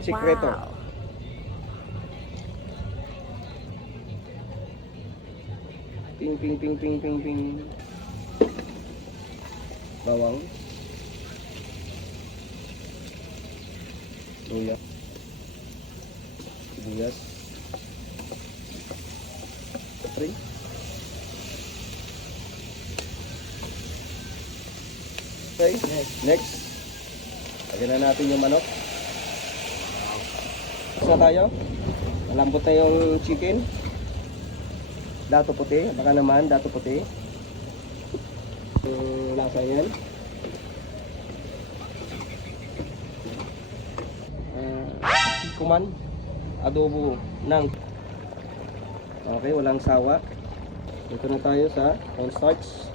Sikreto. Wow. Ping, ping, ping, ping, ping, ping. Bawang. Luya. Sibuyas. Kapri. Okay, next. Lagyan na natin yung manok. Isa tayo. Malambot na yung chicken. Dato puti, baka naman dato puti. Yung lasa yan. Kuman, adobo ng. Okay, walang sawa. Dito na tayo sa cornstarch.